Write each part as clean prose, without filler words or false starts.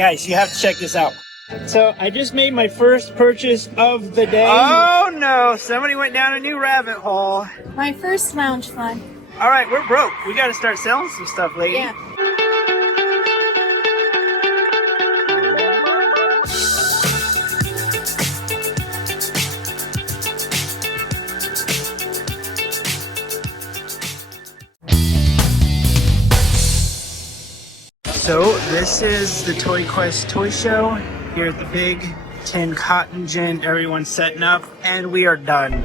Guys, you have to check this out. So I just made my first purchase of the day. Oh no, somebody went down a new rabbit hole. My first lounge fun. All right, we're broke. We got to start selling some stuff, lady. Yeah. So this is the ToyQuest Toy Show here at the big 10 Cotton Gin. Everyone's setting up and we are done.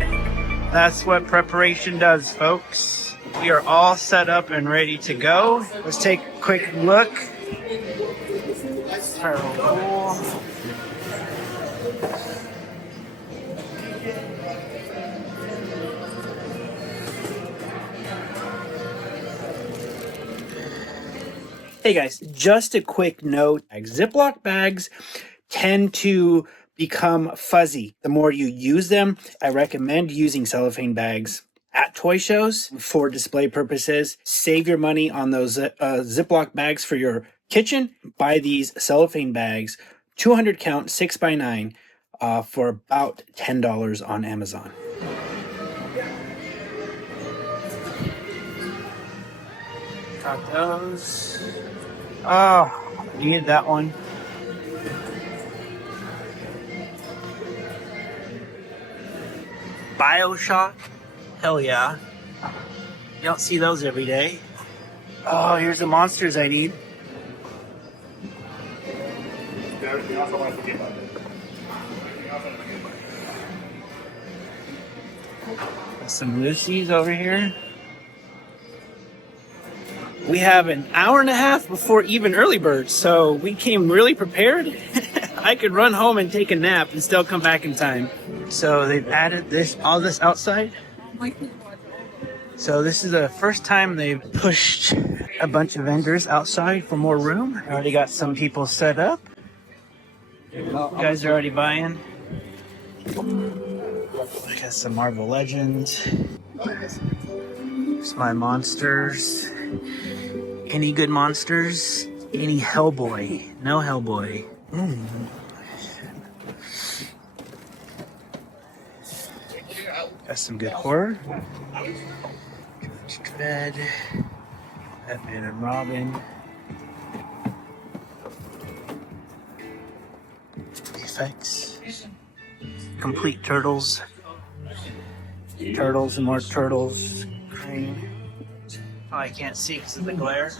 That's what preparation does, folks. We are all set up and ready to go. Let's take a quick look. Cool. Hey guys, just a quick note. Ziploc bags tend to become fuzzy the more you use them. I recommend using cellophane bags at toy shows for display purposes. Save your money on those Ziploc bags for your kitchen. Buy these cellophane bags, 200 count, 6x9, for about $10 on Amazon. Got those. Oh, needed that one. BioShock? Hell yeah. You don't see those every day. Oh, here's the monsters I need. Got some Lucy's over here. We have an hour and a half before even early birds, so we came really prepared. I could run home and take a nap and still come back in time. So they've added all this outside. So this is the first time they've pushed a bunch of vendors outside for more room. I already got some people set up. You guys are already buying. I got some Marvel Legends. Here's my monsters. Any good monsters? Any Hellboy? No Hellboy. Got some good horror. Dread. Batman and Robin. Effects. Complete turtles. Turtles and more turtles. Crane. Oh, I can't see because of the glare.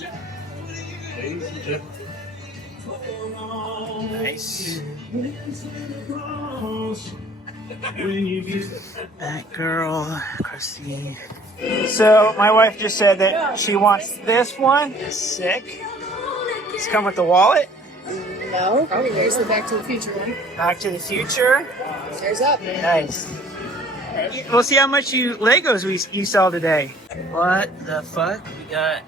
Nice. Batgirl, Christy. So my wife just said that she wants this one. It's sick. Does it come with the wallet? No. Probably there's the Back to the Future one. Back to the Future. There's up. Nice. We'll see how much Legos you sell today. What the fuck? We got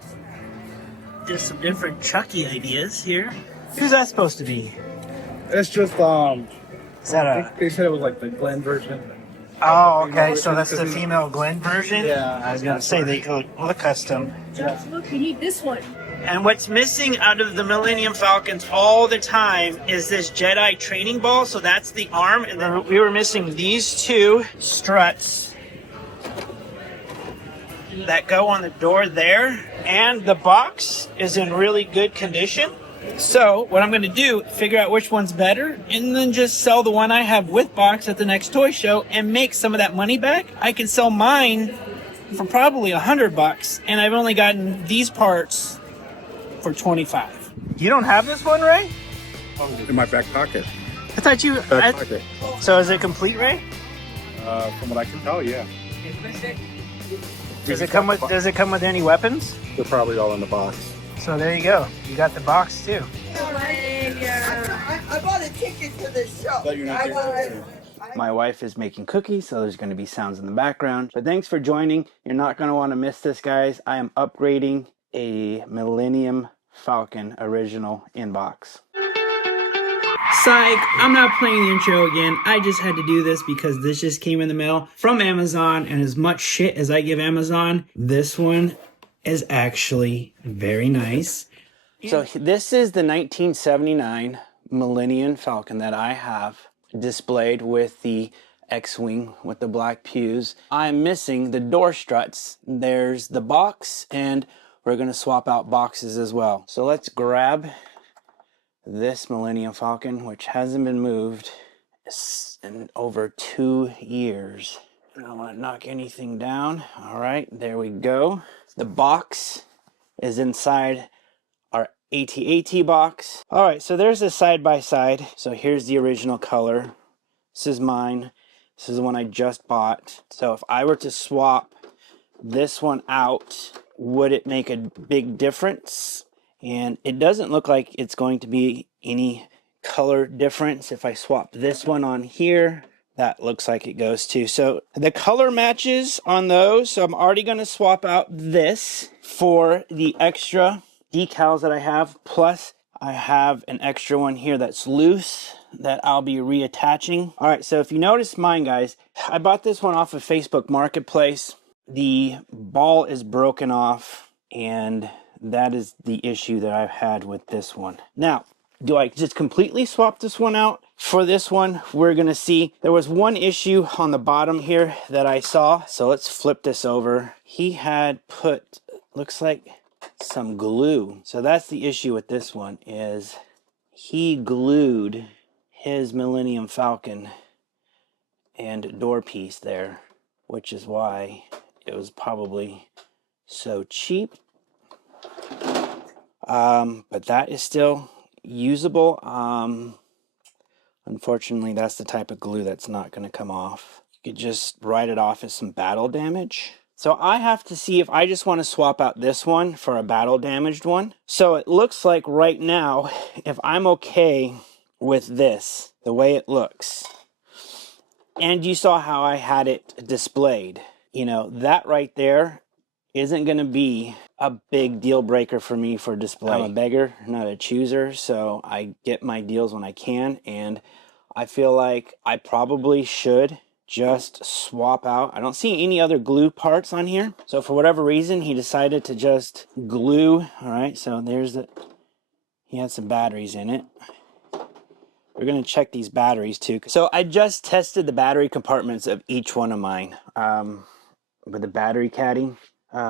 just some different Chucky ideas here. Who's that supposed to be? It's just Is that I think they said it was like the Glenn version. Oh, okay. So that's the female Glenn version. Yeah. I was gonna say they could look custom. Look, you need this one. And what's missing out of the Millennium Falcons all the time is this Jedi training ball. So that's the arm, and then we were missing these two struts that go on the door there. And the box is in really good condition. So what I'm going to do, figure out which one's better, and then just sell the one I have with box at the next toy show and make some of that money back. I can sell mine for probably $100, and I've only gotten these parts for $25. You don't have this one, Ray? In my back pocket. I thought you. Back pocket. So is it complete, Ray? From what I can tell, yeah. Does it come with any weapons? They're probably all in the box. So there you go. You got the box too. I bought a ticket to the show. My wife is making cookies, so there's going to be sounds in the background. But thanks for joining. You're not going to want to miss this, guys. I am upgrading a Millennium Falcon original in box. Psych, I'm not playing the intro again. I just had to do this because this just came in the mail from Amazon, and as much shit as I give Amazon, this one is actually very nice. So this is the 1979 Millennium Falcon that I have displayed with the X-Wing with the black pews. I'm missing the door struts. There's the box, and we're going to swap out boxes as well. So let's grab this Millennium Falcon, which hasn't been moved in over 2 years. I don't want to knock anything down. All right, there we go. The box is inside our AT-AT box. All right, so there's a side-by-side. So here's the original color. This is mine. This is the one I just bought. So if I were to swap this one out, would it make a big difference? And it doesn't look like it's going to be any color difference. If I swap this one on here, that looks like it goes too. So the color matches on those. So I'm already going to swap out this for the extra decals that I have. Plus I have an extra one here that's loose that I'll be reattaching. All right, so if you notice mine, guys, I bought this one off of Facebook Marketplace. The ball is broken off, and that is the issue that I've had with this one. Now, do I just completely swap this one out? For this one, we're gonna see there was one issue on the bottom here that I saw. So let's flip this over. He had put, looks like some glue. So that's the issue with this one, is he glued his Millennium Falcon and door piece there, which is why it was probably so cheap. But that is still usable. Unfortunately, that's the type of glue that's not going to come off. You could just write it off as some battle damage. So I have to see if I just want to swap out this one for a battle damaged one. So it looks like right now, if I'm okay with this, the way it looks, and you saw how I had it displayed, you know, that right there isn't going to be a big deal breaker for me for display. I'm a beggar, not a chooser, so I get my deals when I can, and I feel like I probably should just swap out. I don't see any other glue parts on here, so for whatever reason he decided to just glue. All right, so there's the, he had some batteries in it. We're going to check these batteries too. So I just tested the battery compartments of each one of mine with the battery caddy.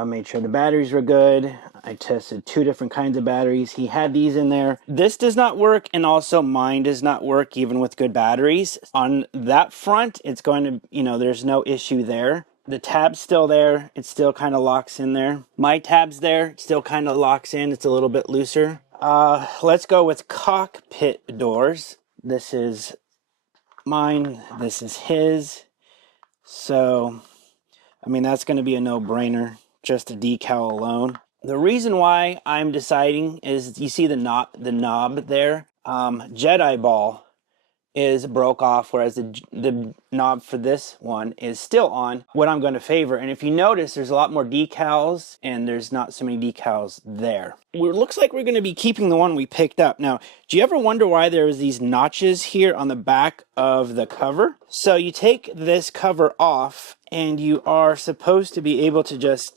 Made sure the batteries were good. I tested 2 different kinds of batteries. He had these in there. This does not work, and also mine does not work even with good batteries. On that front, it's going to, you know, there's no issue there. The tab's still there. It still kind of locks in there. My tab's there. It still kind of locks in. It's a little bit looser. Let's go with cockpit doors. This is mine. This is his. So, I mean, that's going to be a no-brainer. Just a decal alone. The reason why I'm deciding is, you see the knob there? Jedi Ball is broke off, whereas the knob for this one is still on. What I'm going to favor, and if you notice, there's a lot more decals, and there's not so many decals there. It looks like we're going to be keeping the one we picked up. Now, do you ever wonder why there's these notches here on the back of the cover? So you take this cover off, and you are supposed to be able to just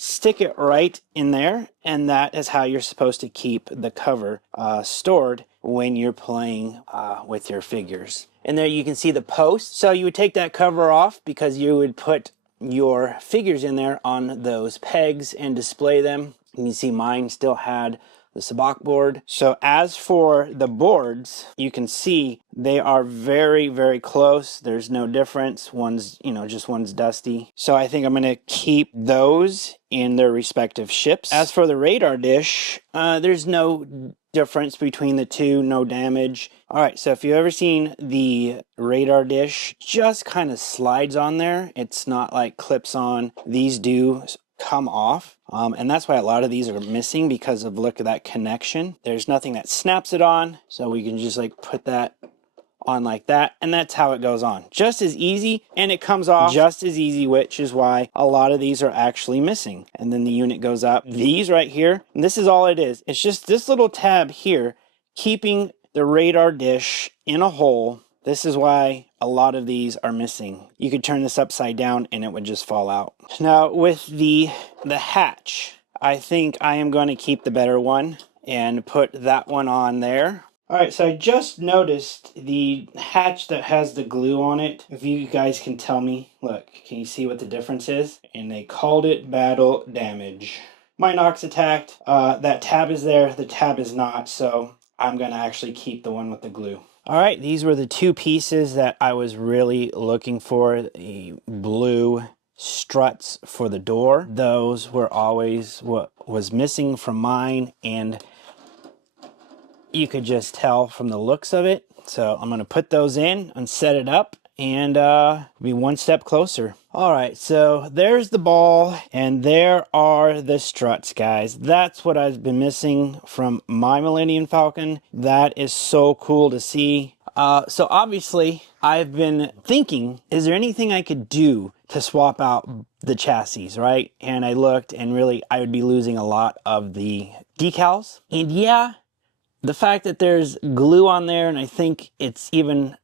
stick it right in there, and that is how you're supposed to keep the cover stored when you're playing with your figures. And there you can see the post. So you would take that cover off because you would put your figures in there on those pegs and display them. And you see mine still had the sabacc board. So as for the boards, you can see they are very, very close. There's no difference. One's, you know, just one's dusty. So I think I'm going to keep those in their respective ships. As for the radar dish, there's no difference between the two, no damage. All right, so if you've ever seen the radar dish, just kind of slides on there. It's not like clips on. These do come off, and that's why a lot of these are missing, because of, look at that connection. There's nothing that snaps it on, so we can just like put that on like that, and that's how it goes on. Just as easy, and it comes off just as easy, which is why a lot of these are actually missing. And then the unit goes up. These right here, and this is all it is. It's just this little tab here keeping the radar dish in a hole. This is why a lot of these are missing. You could turn this upside down and it would just fall out. Now with the hatch, I think I am going to keep the better one. and put that one on there. Alright, so I just noticed the hatch that has the glue on it. If you guys can tell me, look, can you see what the difference is? And they called it battle damage. My Nox attacked. That tab is there, the tab is not, so I'm going to actually keep the one with the glue. Alright, these were the two pieces that I was really looking for. The blue struts for the door. Those were always what was missing from mine, and you could just tell from the looks of it. So I'm going to put those in and set it up and be one step closer. All right, so there's the ball and there are the struts, guys. That's what I've been missing from my Millennium Falcon. That is so cool to see. So obviously I've been thinking, is there anything I could do to swap out the chassis, right? And I looked, and really I would be losing a lot of the decals. And yeah, the fact that there's glue on there, and I think it's even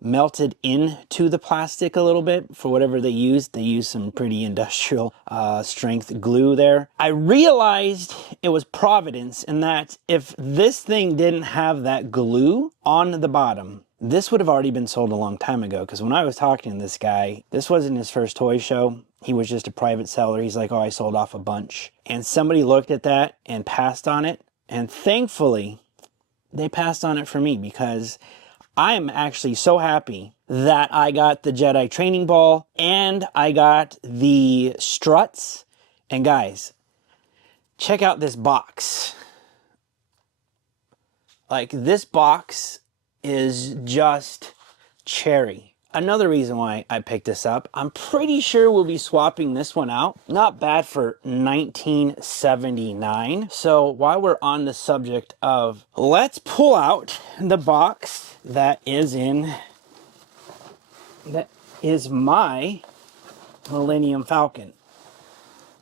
melted into the plastic a little bit for whatever they used. They used some pretty industrial strength glue there. I realized it was Providence, in that if this thing didn't have that glue on the bottom, this would have already been sold a long time ago. Because when I was talking to this guy, this wasn't his first toy show. He was just a private seller. He's like, oh, I sold off a bunch. And somebody looked at that and passed on it. And thankfully, they passed on it for me, because I'm actually so happy that I got the Jedi training ball and I got the struts. And guys, check out this box. Like, this box is just cherry. Another reason why I picked this up, I'm pretty sure we'll be swapping this one out. Not bad for 1979. So while we're on the subject of, let's pull out the box that is my Millennium Falcon.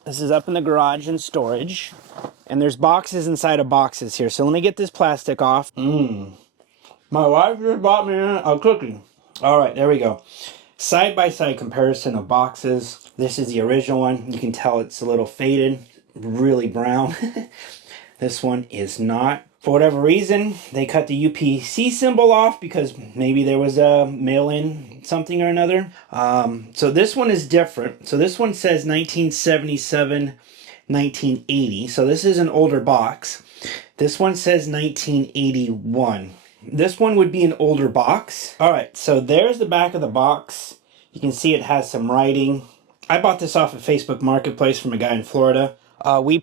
This is up in the garage in storage, and there's boxes inside of boxes here. So let me get this plastic off. My wife just bought me a cookie. All right, there we go. Side-by-side comparison of boxes. This is the original one. You can tell it's a little faded, really brown. This one is not. For whatever reason, they cut the UPC symbol off because maybe there was a mail-in something or another. So this one is different. So this one says 1977, 1980. So this is an older box. This one says 1981. This one would be an older box. All right, so there's the back of the box. You can see it has some writing. I bought this off of Facebook Marketplace from a guy in Florida. We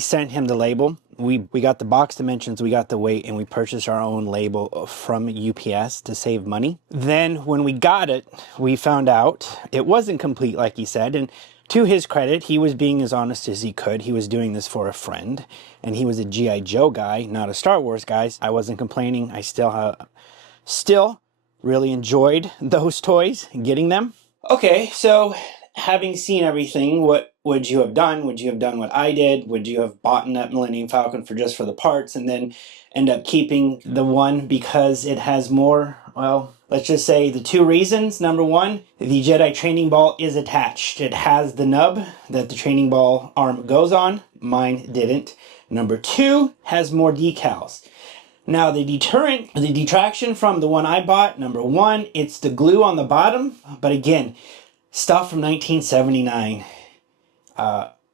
sent him the label. We got the box dimensions, we got the weight, and we purchased our own label from UPS to save money. Then when we got it, we found out it wasn't complete, like he said. And to his credit, he was being as honest as he could. He was doing this for a friend, and he was a G.I. Joe guy, not a Star Wars guy. I wasn't complaining. I still really enjoyed those toys, getting them. Okay, so having seen everything, what would you have done? Would you have done what I did? Would you have bought that Millennium Falcon for the parts and then end up keeping the one because it has more? Well, let's just say the two reasons. Number one, the Jedi training ball is attached. It has the nub that the training ball arm goes on. Mine didn't. Number two, has more decals. Now the detraction from the one I bought, number one, it's the glue on the bottom. But again, stuff from 1979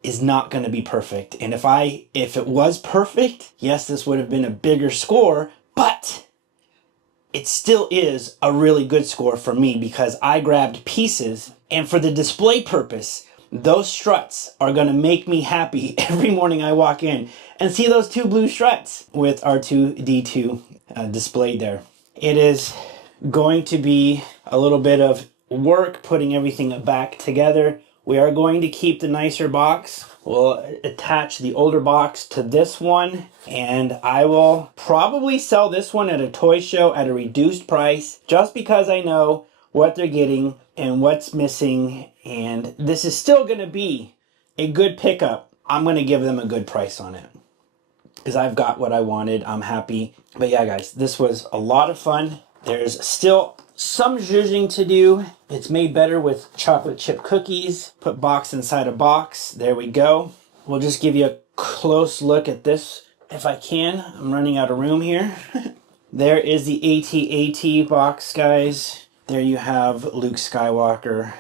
is not going to be perfect. And if it was perfect, yes, this would have been a bigger score, but it still is a really good score for me because I grabbed pieces, and for the display purpose, those struts are going to make me happy every morning I walk in and see those two blue struts with R2-D2 displayed there. It is going to be a little bit of work putting everything back together. We are going to keep the nicer box. We'll attach the older box to this one, and I will probably sell this one at a toy show at a reduced price just because I know what they're getting and what's missing, and this is still going to be a good pickup. I'm going to give them a good price on it because I've got what I wanted. I'm happy. But yeah, guys, this was a lot of fun. There's still some zhuzhing to do. It's made better with chocolate chip cookies. Put box inside a box. There we go. We'll just give you a close look at this if I can. I'm running out of room here. There is the AT-AT box, guys. There you have Luke Skywalker.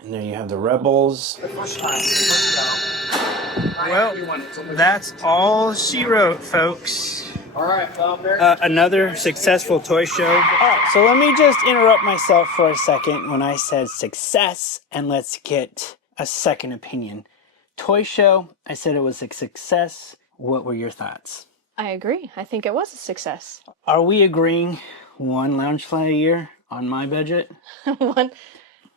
And there you have the Rebels. Well, that's all she wrote, folks. All right, Another successful toy show. All right, so let me just interrupt myself for a second when I said success, and let's get a second opinion. Toy show, I said it was a success. What were your thoughts? I agree. I think it was a success. Are we agreeing one Loungefly a year on my budget? One.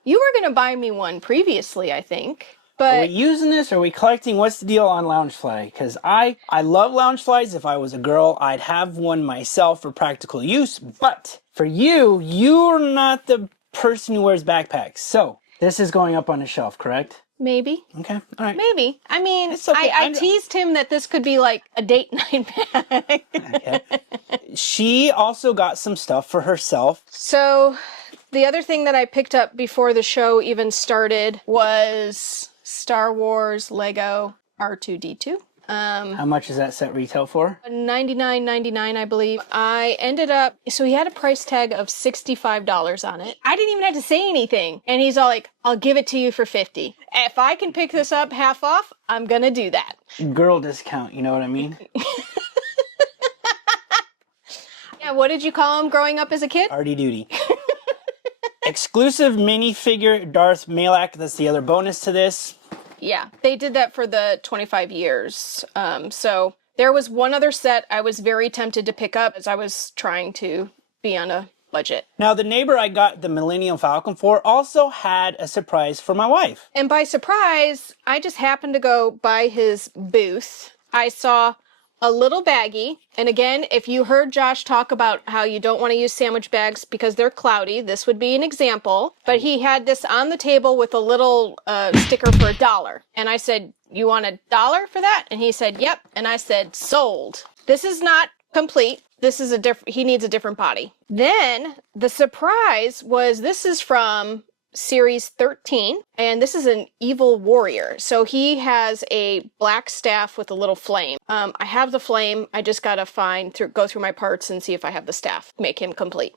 You were going to buy me one previously, I think. Are we But using this? Are we collecting? What's the deal on Loungefly? Because I love Loungeflies. If I was a girl, I'd have one myself for practical use. But for you, you're not the person who wears backpacks. So this is going up on a shelf, correct? maybe. Okay, all right. Maybe. I mean, It's okay. I teased him that this could be like a date night bag. Okay. She also got some stuff for herself. So, the other thing that I picked up before the show even started was Star Wars Lego R2-D2. How much is that set retail for? $99.99, I believe. I ended up, so he had a price tag of $65 on it. I didn't even have to say anything. And he's all like, I'll give it to you for $50. If I can pick this up half off, I'm gonna do that. Girl discount, you know what I mean? Yeah, what did you call him growing up as a kid? Artie Duty. Exclusive minifigure Darth Malak. That's the other bonus to this. Yeah, they did that for the 25 years. So there was one other set I was very tempted to pick up as I was trying to be on a budget. Now, the neighbor I got the Millennium Falcon for also had a surprise for my wife. And by surprise, I just happened to go by his booth. I saw a little baggie. And again, if you heard Josh talk about how you don't want to use sandwich bags because they're cloudy, this would be an example. But he had this on the table with a little sticker for $1. And I said, you want $1 for that? And he said, yep. And I said, sold. This is not complete. This is he needs a different body. Then the surprise was this is from Series 13, and this is an evil warrior. So he has a black staff with a little flame. I have the flame. I just gotta go through my parts and see if I have the staff, make him complete.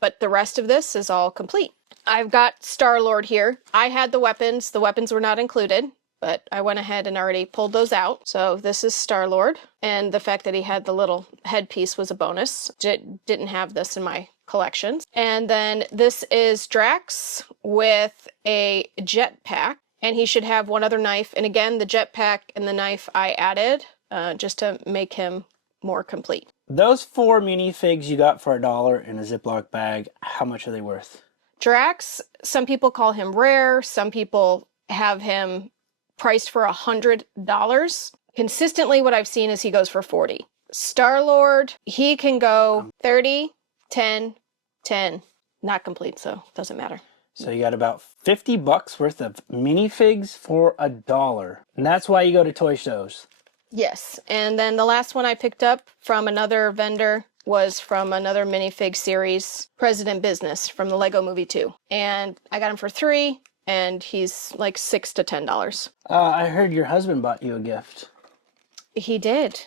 But the rest of this is all complete. I've got Star-Lord here. I had the weapons. The weapons were not included, but I went ahead and already pulled those out. So this is Star-Lord, and the fact that he had the little headpiece was a bonus. Didn't have this in my collections. And then this is Drax with a jetpack, and he should have one other knife. And again, the jetpack and the knife I added just to make him more complete. Those 4 minifigs you got for $1 in a Ziploc bag, how much are they worth? Drax, some people call him rare. Some people have him priced for $100. Consistently, what I've seen is he goes for $40. Star-Lord, he can go 30, 10, 10. Not complete, so doesn't matter. So you got about $50 worth of minifigs for $1. And that's why you go to toy shows. Yes, and then the last one I picked up from another vendor was from another minifig series, President Business from the Lego Movie 2. And I got him for $3, and he's like $6 to $10. I heard your husband bought you a gift. He did.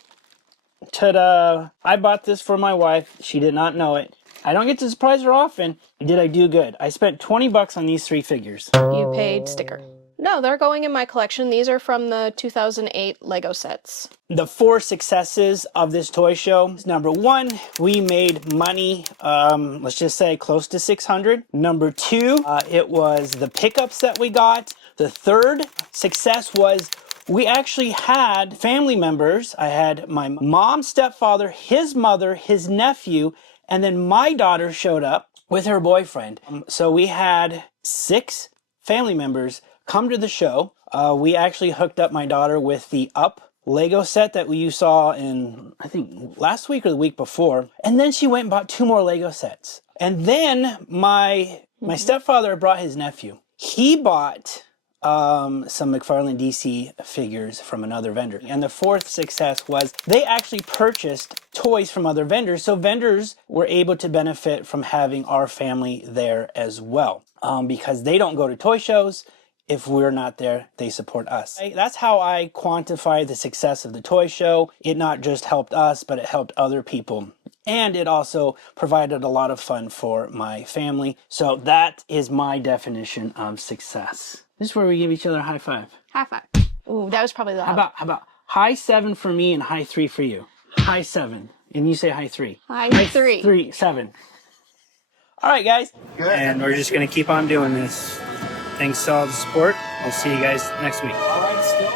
Ta-da! I bought this for my wife. She did not know it. I don't get to surprise her often. Did I do good? I spent $20 on these 3 figures. You paid sticker. No, they're going in my collection. These are from the 2008 Lego sets. The 4 successes of this toy show. Number 1, we made money, let's just say close to $600. Number 2, it was the pickups that we got. The 3rd success was we actually had family members. I had my mom's stepfather, his mother, his nephew, and then my daughter showed up with her boyfriend. So we had 6 family members come to the show. We actually hooked up my daughter with the Up Lego set that you saw in, I think, last week or the week before. And then she went and bought 2 more Lego sets. And then my stepfather brought his nephew. He bought some McFarlane DC figures from another vendor. And the 4th success was they actually purchased toys from other vendors, so vendors were able to benefit from having our family there as well. Because they don't go to toy shows, If we're not there, they support us. That's how I quantify the success of the toy show. It not just helped us, but it helped other people. And it also provided a lot of fun for my family. So that is my definition of success. This is where we give each other a high five. High five. Ooh, that was probably loud. How about high 7 for me and high 3 for you? High 7. And you say high 3. High 3. 3, 7. All right, guys. Good. And we're just going to keep on doing this. Thanks to all the support. We'll see you guys next week.